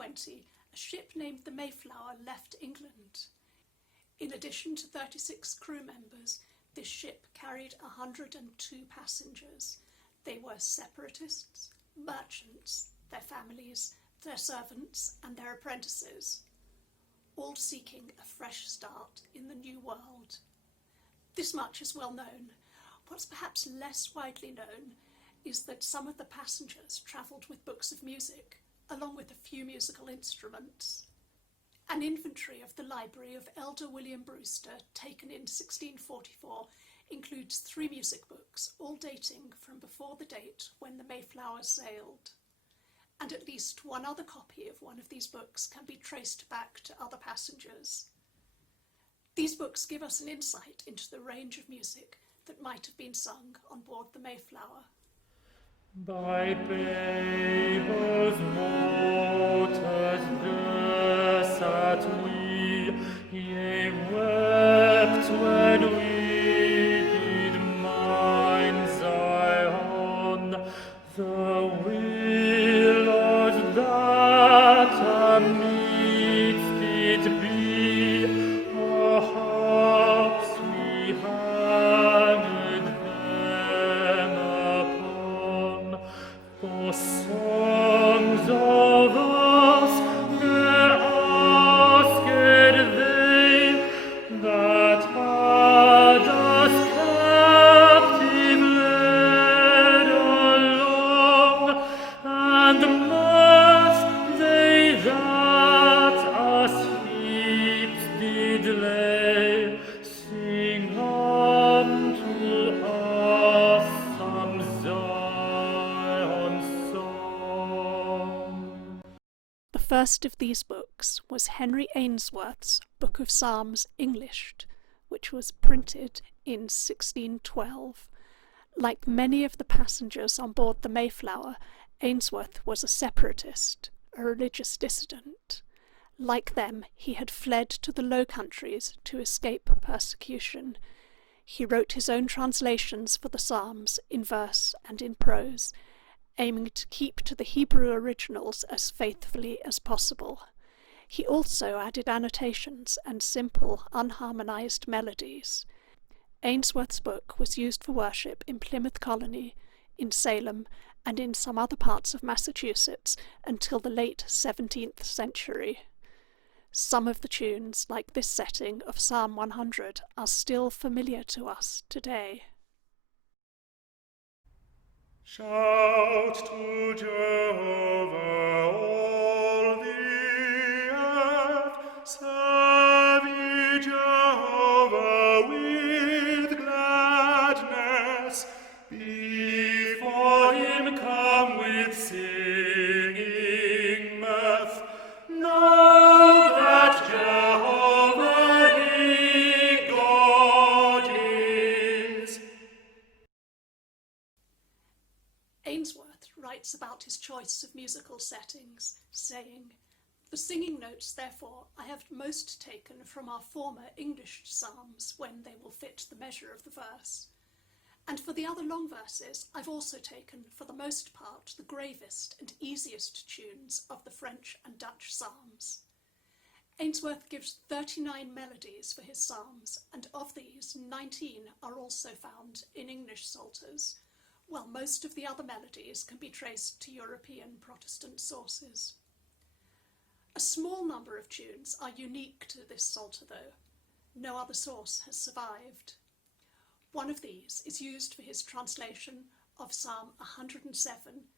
1620, a ship named the Mayflower left England. In addition to 36 crew members, this ship carried 102 passengers. They were separatists, merchants, their families, their servants, and their apprentices, all seeking a fresh start in the New World. This much is well known. What's perhaps less widely known is that some of the passengers travelled with books of music, along with a few musical instruments. An inventory of the library of Elder William Brewster, taken in 1644, includes 3 music books, all dating from before the date when the Mayflower sailed. And at least one other copy of one of these books can be traced back to other passengers. These books give us an insight into the range of music that might have been sung on board the Mayflower. By Babel's waters there sat we, ye wept when we did mind Zion, the willows that amidst it be, our harps we hanged them upon, for songs of us there asked they, that had us captive led along, and must they that us heaps did lay, sing unto us some Zion song. The first of these books was Henry Ainsworth's Book of Psalms Englished, which was printed in 1612. Like many of the passengers on board the Mayflower, Ainsworth was a separatist, a religious dissident. Like them, he had fled to the Low Countries to escape persecution. He wrote his own translations for the Psalms in verse and in prose, aiming to keep to the Hebrew originals as faithfully as possible. He also added annotations and simple, unharmonized melodies. Ainsworth's book was used for worship in Plymouth Colony, in Salem, and in some other parts of Massachusetts until the late 17th century. Some of the tunes, like this setting of Psalm 100, are still familiar to us today. Shout to Jehovah, all the earth, serve ye Jehovah with gladness, before him come with singing mirth. Know that Jehovah he God is. Ainsworth writes about his choice of musical settings, saying, "The singing notes, therefore, I have most taken from our former English psalms when they will fit the measure of the verse. And for the other long verses, I've also taken, for the most part, the gravest and easiest tunes of the French and Dutch psalms." Ainsworth gives 39 melodies for his psalms, and of these, 19 are also found in English psalters, while most of the other melodies can be traced to European Protestant sources. A small number of tunes are unique to this psalter, though. No other source has survived. One of these is used for his translation of Psalm 107,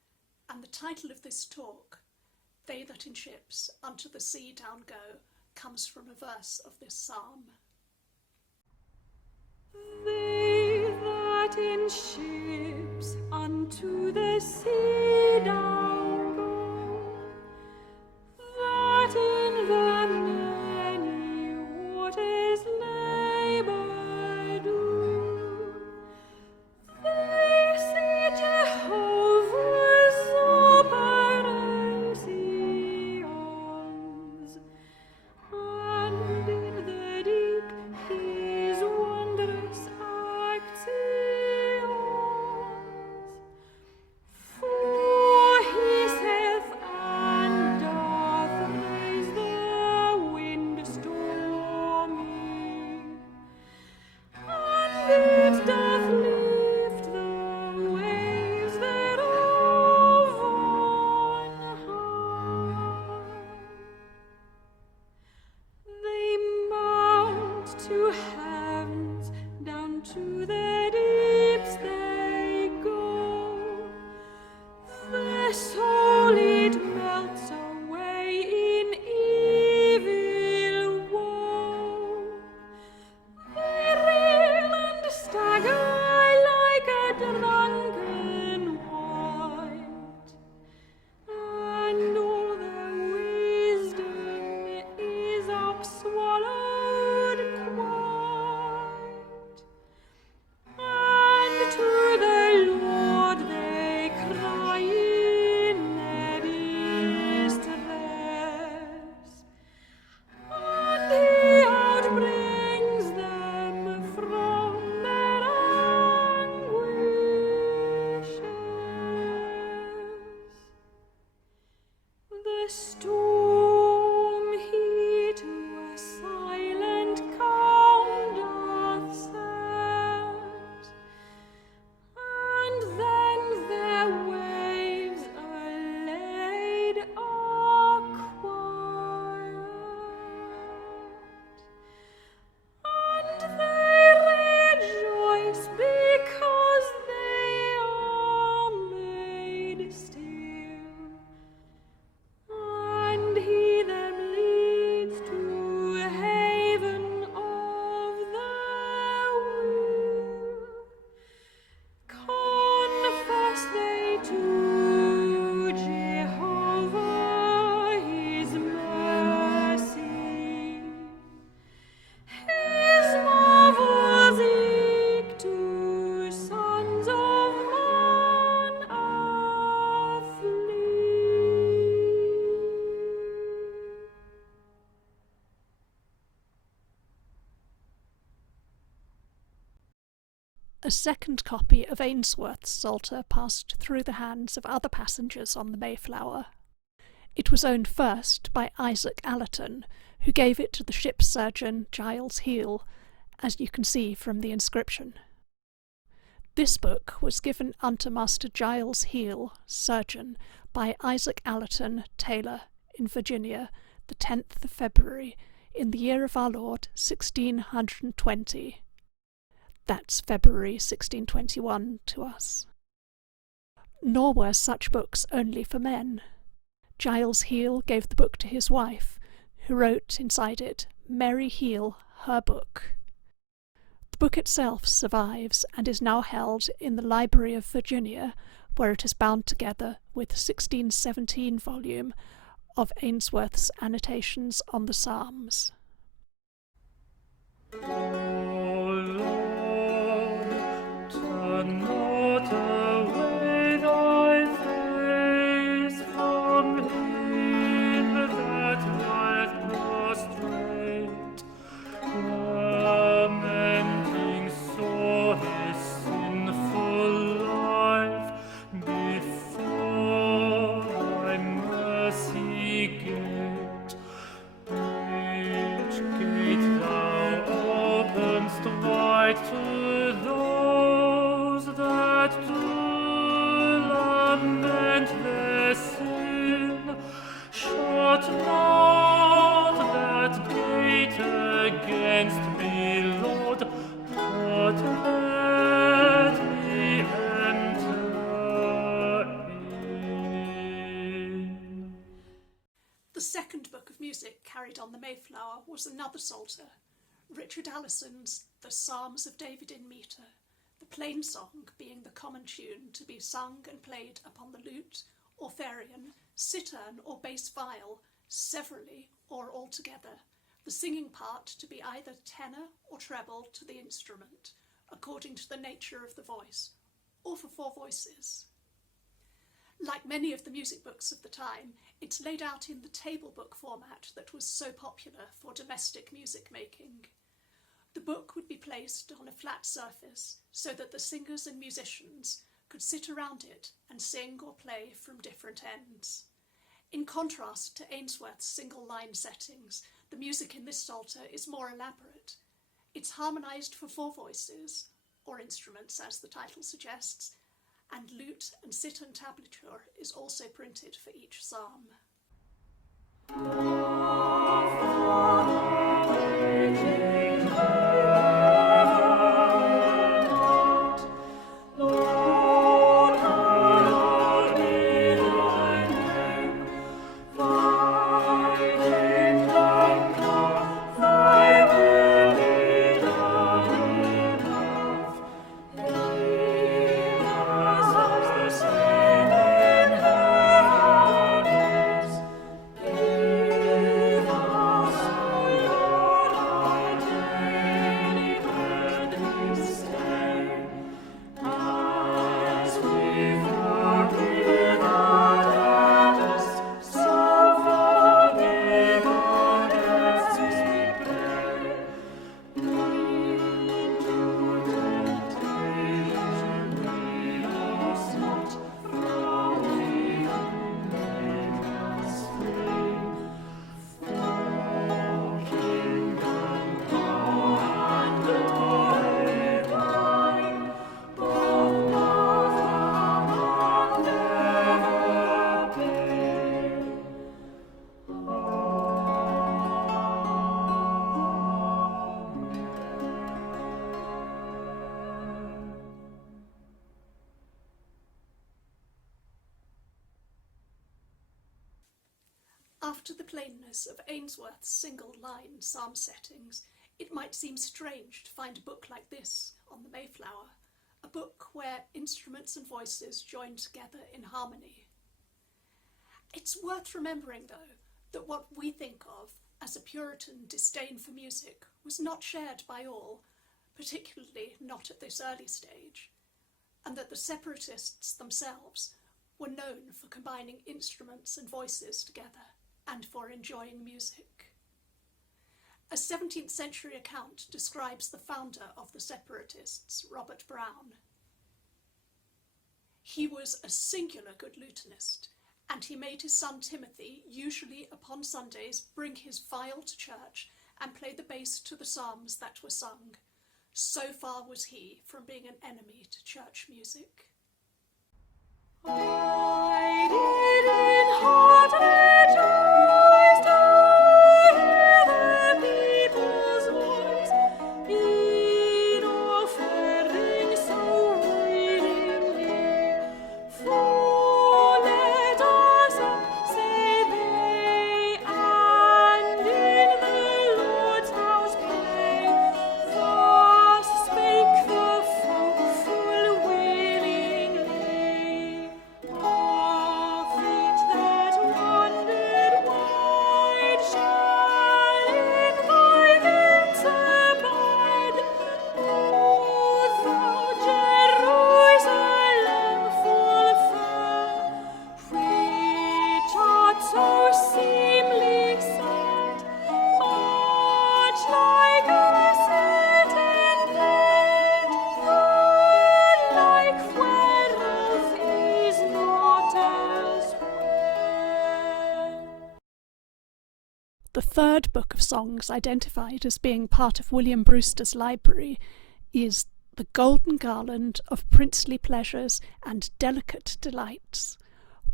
and the title of this talk, "They that in ships unto the sea down go," comes from a verse of this psalm. They that in ships unto the sea down go, that in the many waters labour do, they see Jehovah's operations, and in the deep his wondrous actions. For he A second copy of Ainsworth's Psalter passed through the hands of other passengers on the Mayflower. It was owned first by Isaac Allerton, who gave it to the ship's surgeon Giles Heal, as you can see from the inscription. This book was given unto Master Giles Heal, surgeon, by Isaac Allerton, tailor, in Virginia, the 10th of February, in the year of our Lord, 1620. That's February 1621 to us. Nor were such books only for men. Giles Heal gave the book to his wife, who wrote inside it, Mary Heal, her book. The book itself survives and is now held in the Library of Virginia, where it is bound together with the 1617 volume of Ainsworth's Annotations on the Psalms. O Lord, turn not away thy face from him that lieth prostrate, lamenting sore his sinful life before thy mercy gate. Which gate thou open'st wide to those that do lament their sin. Shut not that gate against me, Lord, but let me enter in. The second book of music carried on the Mayflower was another psalter, Richard Allison's The Psalms of David in Metre, the plain song being the common tune to be sung and played upon the lute, ortharion, cittern or bass viol, severally or all together, the singing part to be either tenor or treble to the instrument, according to the nature of the voice, or for four voices. Like many of the music books of the time, it's laid out in the table book format that was so popular for domestic music making. The book would be placed on a flat surface so that the singers and musicians could sit around it and sing or play from different ends. In contrast to Ainsworth's single-line settings, the music in this psalter is more elaborate. It's harmonised for four voices, or instruments as the title suggests, and lute and cittern tablature is also printed for each psalm. After the plainness of Ainsworth's single-line psalm settings, it might seem strange to find a book like this on the Mayflower, a book where instruments and voices join together in harmony. It's worth remembering, though, that what we think of as a Puritan disdain for music was not shared by all, particularly not at this early stage, and that the separatists themselves were known for combining instruments and voices together and for enjoying music. A 17th century account describes the founder of the separatists, Robert Brown. He was a singular good lutenist, and he made his son Timothy, usually upon Sundays, bring his viol to church and play the bass to the psalms that were sung. So far was he from being an enemy to church music. I did in heart rejoice to hear the people's voice in offering so willingly. For let us up, say they, and in the Lord's house play. Thus spake the folk full willingly. Feet that wandered wide shall in thy gates abide. O thou Jerusalem full fair, which art so seemly set, much like a satin bed, the like whereof is not as well. The third book of songs identified as being part of William Brewster's library is The Golden Garland of Princely Pleasures and Delicate Delights,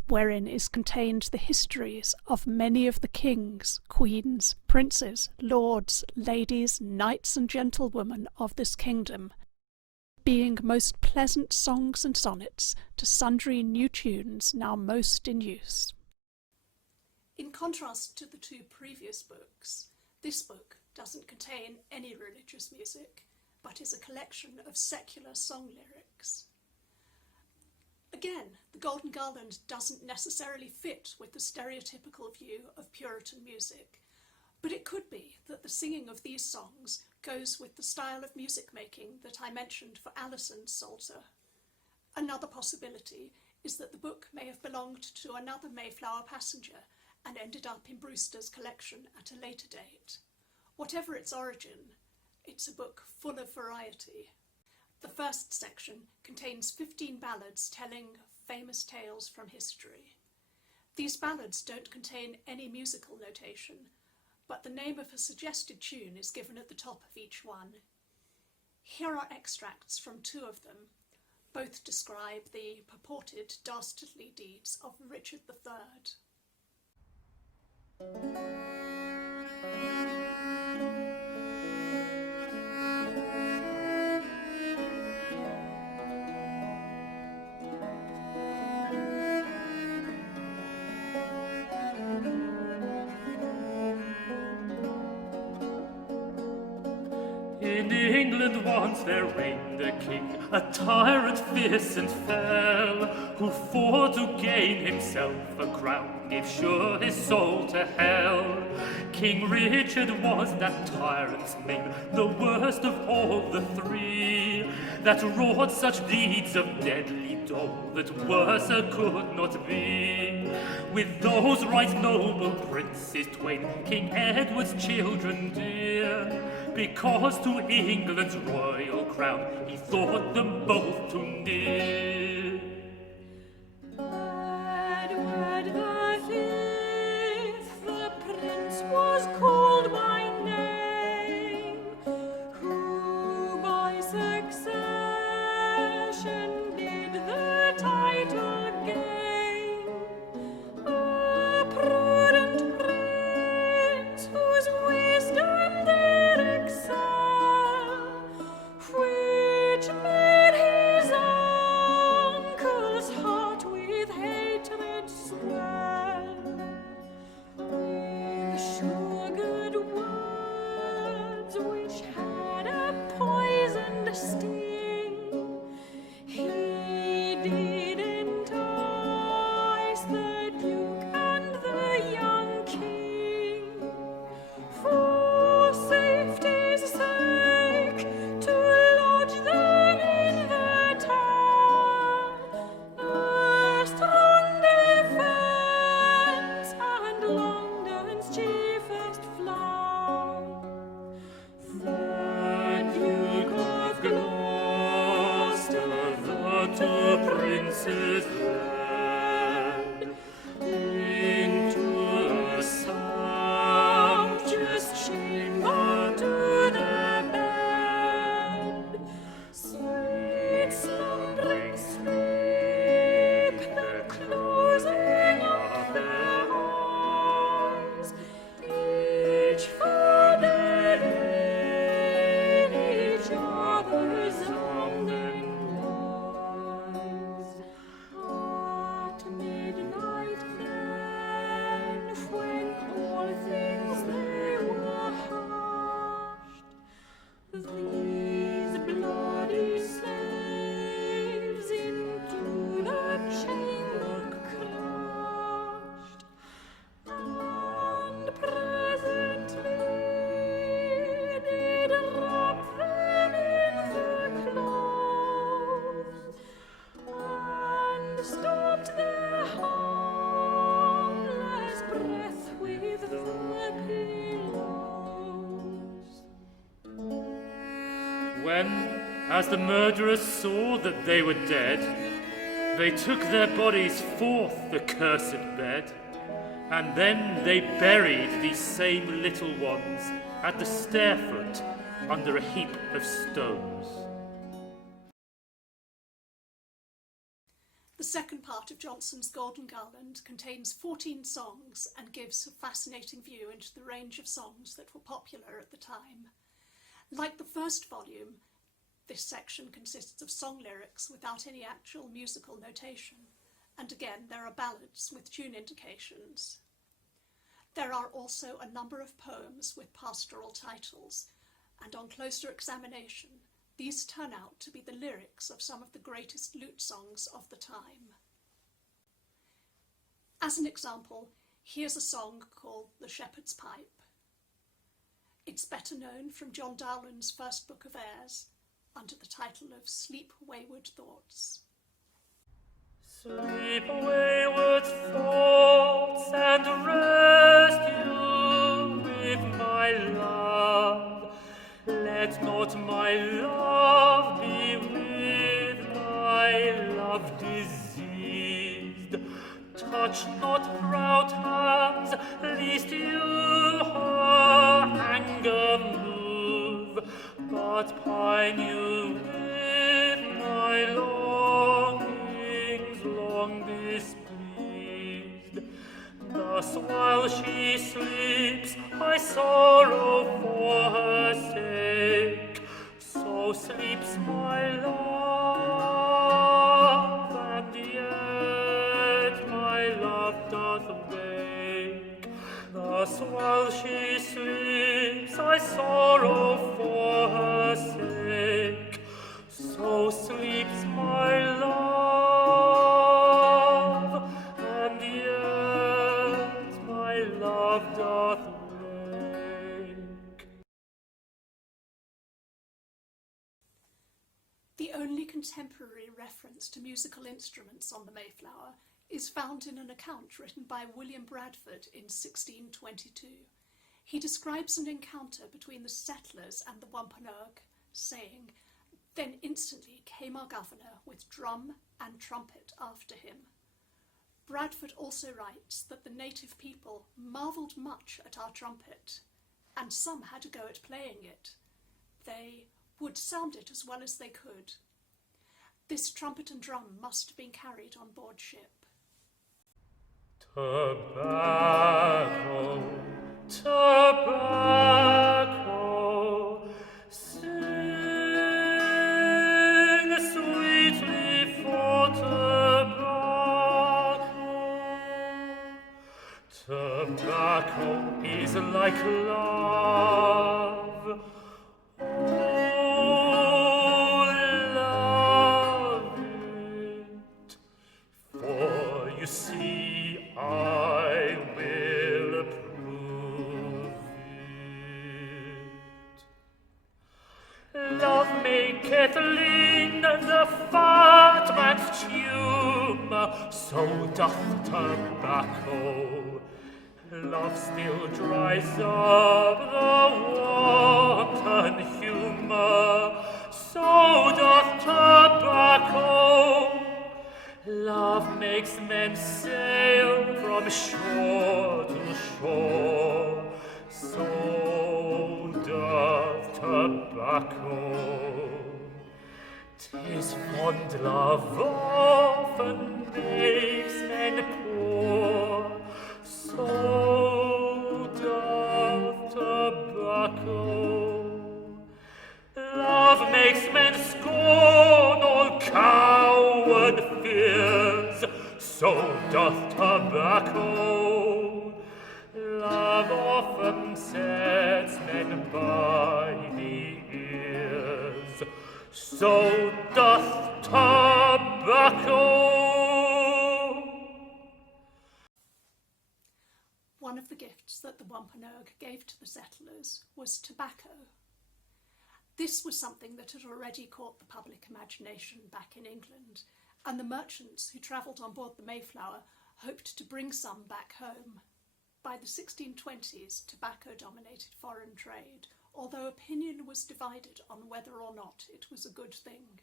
wherein is contained the histories of many of the kings, queens, princes, lords, ladies, knights and gentlewomen of this kingdom, being most pleasant songs and sonnets to sundry new tunes now most in use. In contrast to the two previous books, this book doesn't contain any religious music, but is a collection of secular song lyrics. Again, the Golden Garland doesn't necessarily fit with the stereotypical view of Puritan music, but it could be that the singing of these songs goes with the style of music making that I mentioned for Allison's Psalter. Another possibility is that the book may have belonged to another Mayflower passenger and ended up in Brewster's collection at a later date. Whatever its origin, it's a book full of variety. The first section contains 15 ballads telling famous tales from history. These ballads don't contain any musical notation, but the name of a suggested tune is given at the top of each one. Here are extracts from two of them. Both describe the purported dastardly deeds of Richard III. In England once there reigned a king, a tyrant fierce and fell, who for to gain himself a crown gave sure his soul to hell. King Richard was that tyrant's name, the worst of all the three, that wrought such deeds of deadly dole that worser could not be. With those right noble princes twain, King Edward's children dear, because to England's royal crown he thought them both too near. Edward the Fifth, the prince was called by name, who by succession did the title gain. A prudent prince whose wisdom did excel, which made his uncle corpses led into a sumptuous chamber to their bed. Sweet slumbering sleep, the closing of their eyes, each folded in each other's sounding voice. At midnight then, when all things they were hushed, these bloody slaves into the chamber crushed, and presently did wrap them in the clothes, and stopped their harmless breath with the pillows. When, as the murderers saw that they were dead, they took their bodies forth the cursed bed, and then they buried these same little ones at the stair-foot under a heap of stones. The second part of Johnson's Golden Garland contains 14 songs and gives a fascinating view into the range of songs that were popular at the time. Like the first volume, this section consists of song lyrics without any actual musical notation, and again there are ballads with tune indications. There are also a number of poems with pastoral titles, and on closer examination, these turn out to be the lyrics of some of the greatest lute songs of the time. As an example, here's a song called The Shepherd's Pipe. It's better known from John Dowland's first book of airs, under the title of Sleep Wayward Thoughts. Sleep, wayward thoughts, and rest you with my love. Let not my love be with thy love diseased. Touch not proud hands, lest you her anger move, but pine you with my longings long displeased. Thus while she sleeps, I sorrow for her sake. So sleeps my love, and yet my love doth wake. Thus while she sleeps, I sorrow for her sake. So sleeps my love, and yet my love doth wake. The only contemporary reference to musical instruments on the Mayflower is found in an account written by William Bradford in 1622. He describes an encounter between the settlers and the Wampanoag, saying, "Then instantly came our governor with drum and trumpet after him." Bradford also writes that the native people marvelled much at our trumpet, and some had a go at playing it. They would sound it as well as they could. This trumpet and drum must have been carried on board ship. Tobacco, tobacco, sing sweetly for tobacco. Tobacco is like love. Oh, love it. For you see, I will approve it. Love maketh lean the fat man's tume, so doth tobacco. Love still dries up the wanton humour, so doth tobacco. makes men sail from shore to shore, so doth tobacco. 'Tis fond love often makes men poor, so doth tobacco. Love makes men scorn all coward fears, so doth tobacco. Love often sets men by the ears, so doth tobacco. One of the gifts that the Wampanoag gave to the settlers was tobacco. This was something that had already caught the public imagination back in England, and the merchants who travelled on board the Mayflower hoped to bring some back home. By the 1620s, tobacco dominated foreign trade, although opinion was divided on whether or not it was a good thing.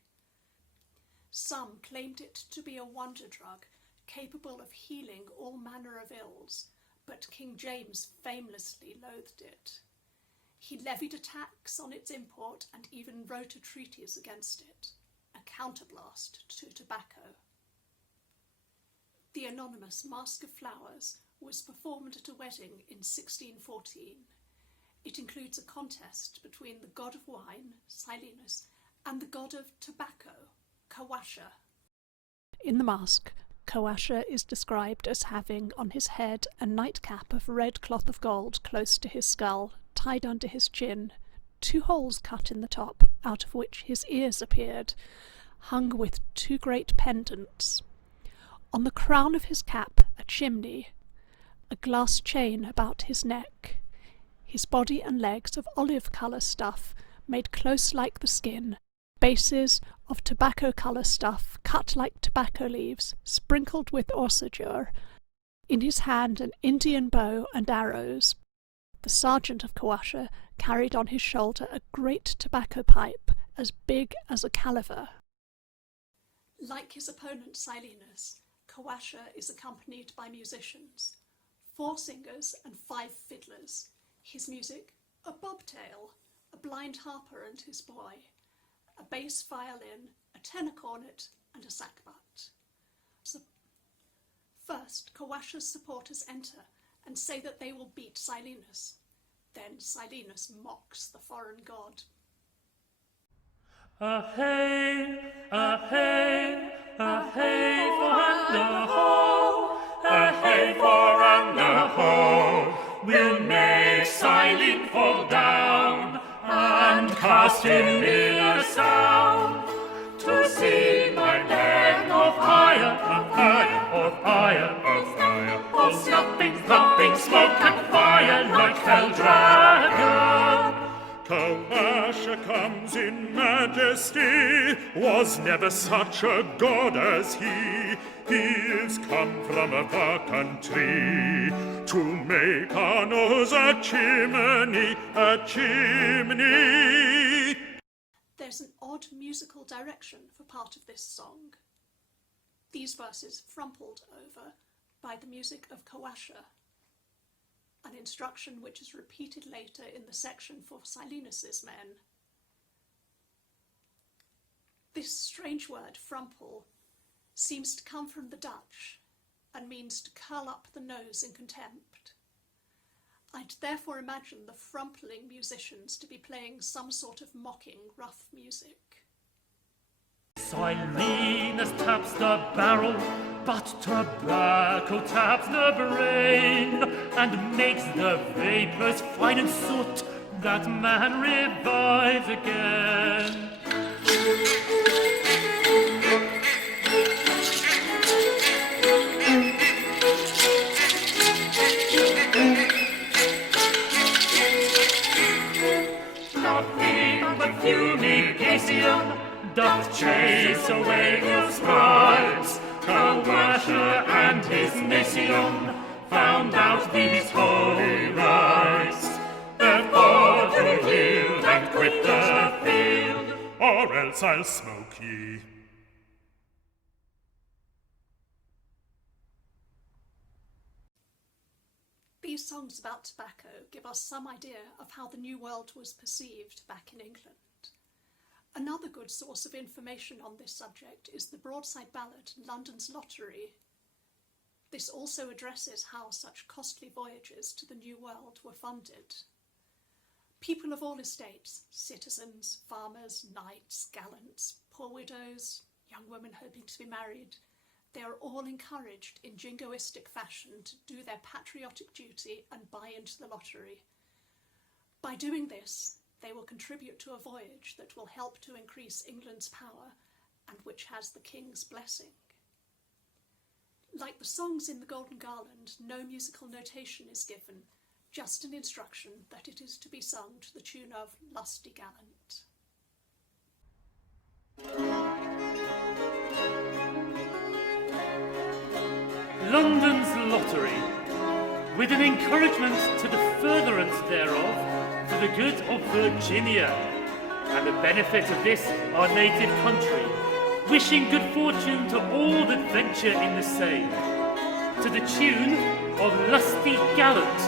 Some claimed it to be a wonder drug, capable of healing all manner of ills, but King James famously loathed it. He levied a tax on its import and even wrote a treatise against it, a counterblast to tobacco. The anonymous Masque of Flowers was performed at a wedding in 1614. It includes a contest between the god of wine, Silenus, and the god of tobacco, Kawasha. In the masque, Kawasha is described as having on his head a nightcap of red cloth of gold close to his skull, tied under his chin, 2 holes cut in the top, out of which his ears appeared, hung with 2 great pendants. On the crown of his cap a chimney, a glass chain about his neck, his body and legs of olive-colour stuff made close like the skin, bases of tobacco-colour stuff cut like tobacco leaves, sprinkled with orsagure, in his hand an Indian bow and arrows. The sergeant of Kawasha carried on his shoulder a great tobacco pipe as big as a caliver. Like his opponent Silenus, Kawasha is accompanied by musicians, 4 singers and 5 fiddlers. His music, a bobtail, a blind harper and his boy, a bass violin, a tenor cornet, and a sackbut. First, Kawasha's supporters enter and say that they will beat Silenus. Then Silenus mocks the foreign god. A-hey, a-hey, a-hey for under ho, a-hey for under ho. We'll make Silene fall down and cast him in a sound to see my men of fire, of fire, of fire, of fire, of snapping, thumping, smoke and fire like hell dragon. Kawasha comes in majesty, was never such a god as he. He's come from a far country to make our nose a chimney, a chimney. There's an odd musical direction for part of this song. These verses frumpled over by the music of Kawasha, an instruction which is repeated later in the section for Silenus's men. This strange word, frumple, seems to come from the Dutch and means to curl up the nose in contempt. I'd therefore imagine the frumpling musicians to be playing some sort of mocking, rough music. Silenus taps the barrel, but tobacco taps the brain, and makes the vapours fine and soot, that man revives again. Nothing but fumigation doth chase away your scribes. Kawasha and his nation found out these holy rites. Therefore do yield and quit the field, or else I'll smoke ye. These songs about tobacco give us some idea of how the New World was perceived back in England. Another good source of information on this subject is the broadside ballad London's Lottery. This also addresses how such costly voyages to the New World were funded. People of all estates, citizens, farmers, knights, gallants, poor widows, young women hoping to be married, they are all encouraged in jingoistic fashion to do their patriotic duty and buy into the lottery. By doing this, they will contribute to a voyage that will help to increase England's power and which has the King's blessing. Like the songs in the Golden Garland, no musical notation is given, just an instruction that it is to be sung to the tune of Lusty Gallant. London's Lottery, with an encouragement to the furtherance thereof for the good of Virginia, and the benefit of this our native country, wishing good fortune to all that venture in the same, to the tune of Lusty Gallant.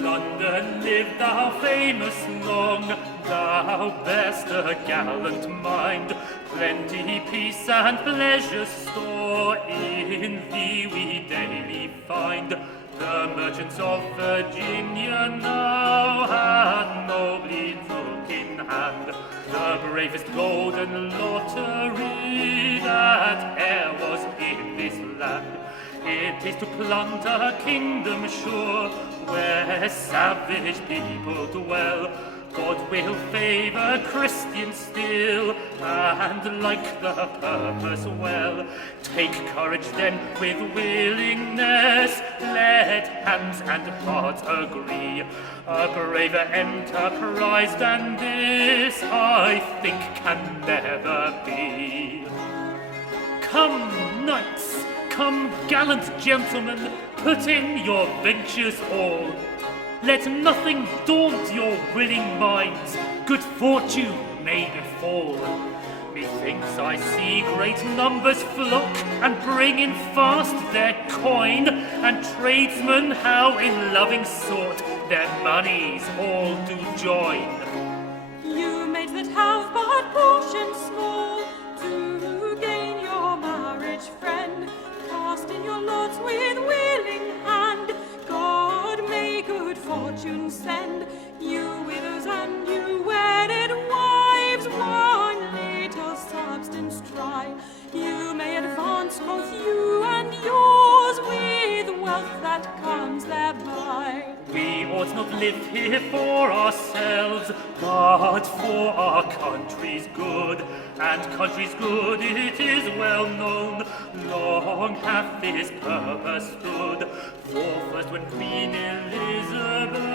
London, live thou famous long, thou bear'st a gallant mind, plenty, peace, and pleasure store in thee we daily find. The merchants of Virginia now hath nobly took in hand the bravest golden lottery that e'er was in this land. It is to plunder a kingdom sure, where savage people dwell. God will favour Christians still, and like the purpose well. Take courage then with willingness, let hands and hearts agree. A braver enterprise than this, I think, can never be. Come, knights! Come, gallant gentlemen, put in your ventures all. Let nothing daunt your willing minds, good fortune may befall. Methinks I see great numbers flock, and bring in fast their coin, and tradesmen how in loving sort their monies all do join. You maids that have but portions small, to gain your marriage friend, cast in your lots with willing hand. God may good fortune send you widows and you wedded wives, one little substance try. You may advance both you and yours with wealth that comes thereby. We ought not live here for ourselves, but for our country's good. And country's good, it is well known, long hath this purpose stood. For first when Queen Elizabeth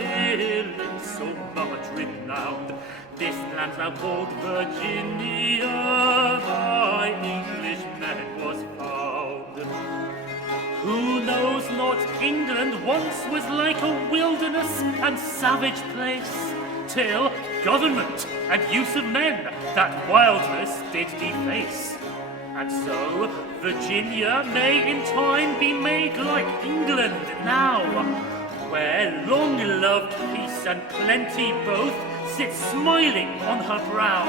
ill so much renowned, this land's now called Virginia, by Englishmen was found. Who knows not England once was like a wilderness and savage place, till government and use of men that wildness did deface. And so Virginia may in time be made like England now, where long-loved peace and plenty both sit smiling on her brow.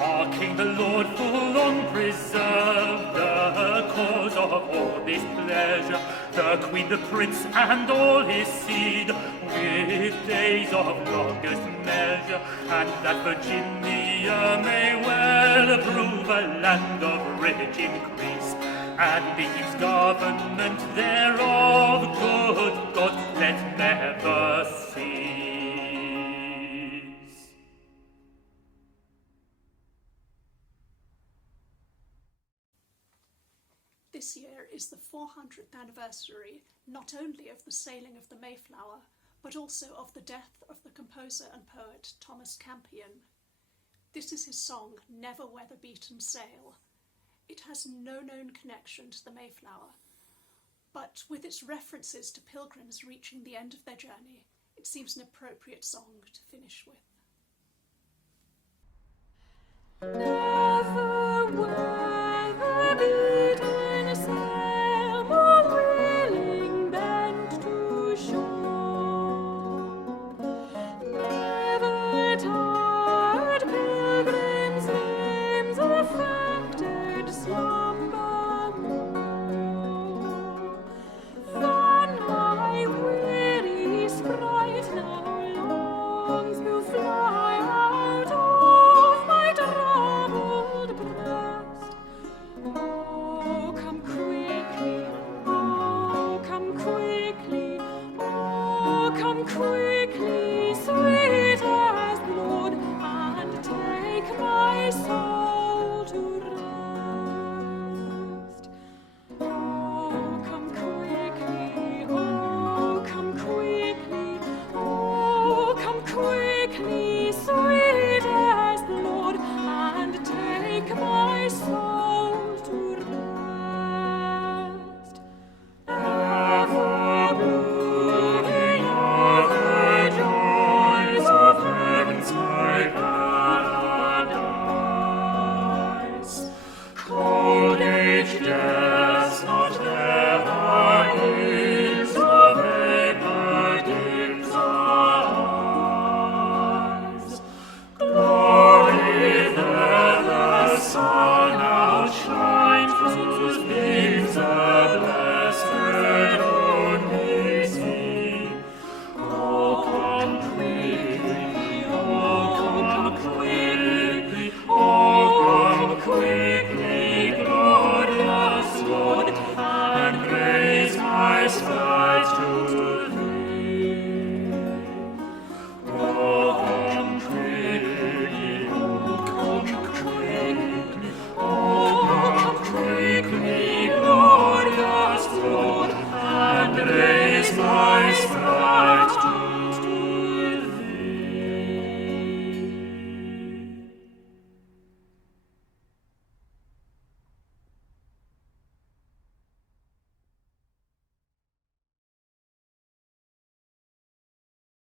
Our King the Lord full long preserve the cause of all this pleasure, the Queen, the Prince, and all his seed, with days of longest measure, and that Virginia may well prove a land of rich increase, and the Hume's government thereof good God let never cease. This year is the 400th anniversary not only of the sailing of the Mayflower, but also of the death of the composer and poet Thomas Campion. This is his song, Never Weather Beaten Sail. It has no known connection to the Mayflower, but with its references to pilgrims reaching the end of their journey, it seems an appropriate song to finish with. Never will